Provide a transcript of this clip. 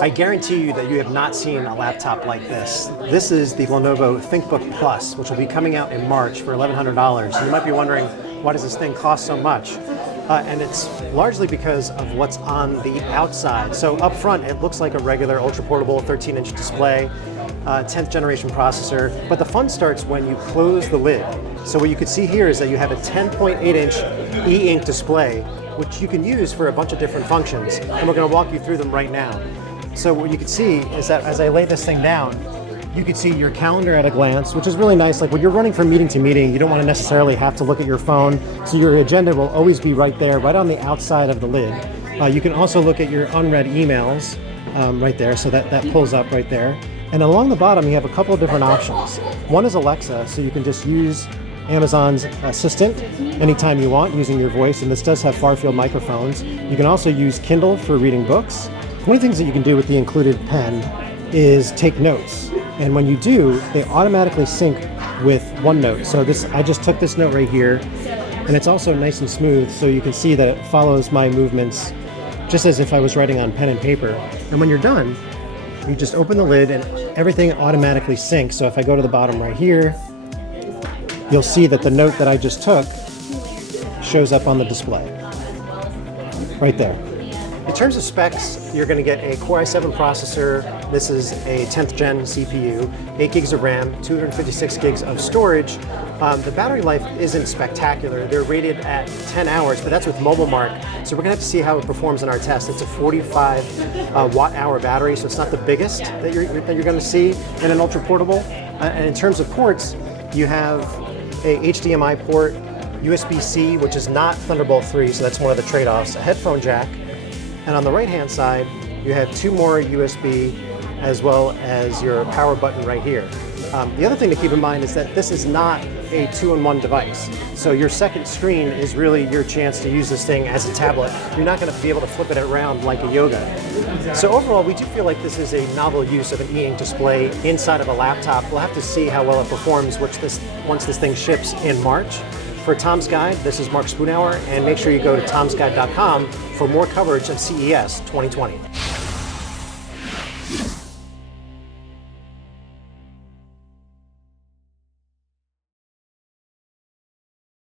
I guarantee you that you have not seen a laptop like this. This is the Lenovo Thinkbook Plus, which will be coming out in March for $1,100. You might be wondering, why does this thing cost so much? And it's largely because of what's on the outside. So up front, it looks like a regular ultra-portable 13-inch display, 10th generation processor, but the fun starts when you close the lid. So what you can see here is that you have a 10.8-inch e-ink display, which you can use for a bunch of different functions, and we're going to walk you through them right now. So what you can see is that as I lay this thing down, you can see your calendar at a glance, which is really nice. Like when you're running from meeting to meeting, you don't want to necessarily have to look at your phone, so your agenda will always be right there, right on the outside of the lid. You can also look at your unread emails right there, so that pulls up right there. And along the bottom, you have a couple of different options. One is Alexa, so you can just use Amazon's Assistant anytime you want using your voice, and this does have far-field microphones. You can also use Kindle for reading books. One of the things that you can do with the included pen is take notes, and when you do, they automatically sync with OneNote. So I just took this note right here, and it's also nice and smooth, so you can see that it follows my movements just as if I was writing on pen and paper. And when you're done, you just open the lid and everything automatically syncs. So if I go to the bottom right here, you'll see that the note that I just took shows up on the display right there. In terms of specs, you're going to get a Core i7 processor. This is a 10th gen CPU, 8 gigs of RAM, 256 gigs of storage. The battery life isn't spectacular. They're rated at 10 hours, but that's with Mobile Mark. So we're going to have to see how it performs in our test. It's a 45 watt-hour battery, so it's not the biggest that you're going to see in an ultra portable. And in terms of ports, you have a HDMI port, USB-C, which is not Thunderbolt 3, so that's one of the trade-offs, a headphone jack, and on the right-hand side, you have 2 more USB as well as your power button right here. The other thing to keep in mind is that this is not a 2-in-1 device. So your second screen is really your chance to use this thing as a tablet. You're not going to be able to flip it around like a Yoga. So overall, we do feel like this is a novel use of an e-ink display inside of a laptop. We'll have to see how well it performs once this thing ships in March. For Tom's Guide, this is Mark Spoonhour, and make sure you go to tomsguide.com for more coverage of CES 2020.